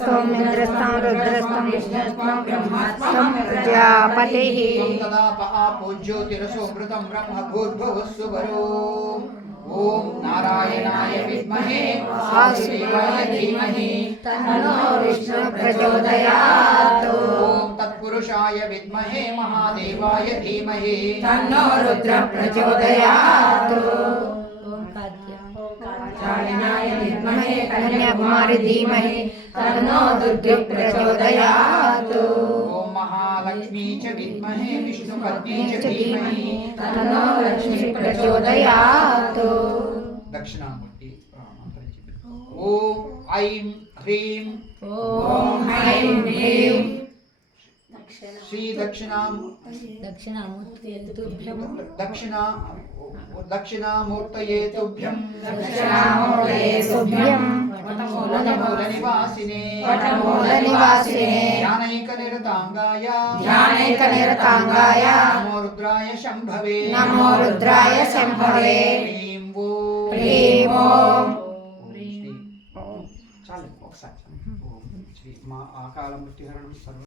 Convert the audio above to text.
स्तोम इंद्रस्तं रुद्रस्तं विष्णुस्तं ब्रह्मास्तं प्रजापतिः तदा पूज्योतिरसोमृतं ब्रह्म भूर्भुवस्सु वरो ओम नारायणाय विद्महे वासुदेवाय धीमहि तन्नो विष्णु प्रचोदयात् ओम तत्पुरुषाय विद्महे महादेवाय धीमहि तन्नो रुद्र प्रचोदयात् कात्यायनाय विद्महे कन्याकुमारी धीमहि तन्नो दुर्गे प्रचोदयात् ओम महालक्ष्मी च विद्महे विष्णुपत्नी च धीमहि तन्नो लक्ष्मी प्रचोदयात् दक्षिणामूर्ति ओम ऐं ह्रीं ओम ऐं ह्रीं श्री दक्षिणामूर्तये तुभ्यं वटमूलनिवासिने ध्यानैकनिरताङ्गाय नमो रुद्राय शम्भवे ह्रीं ओम चालेल ओम श्री मा आकाल मृत्युहरणं सर्व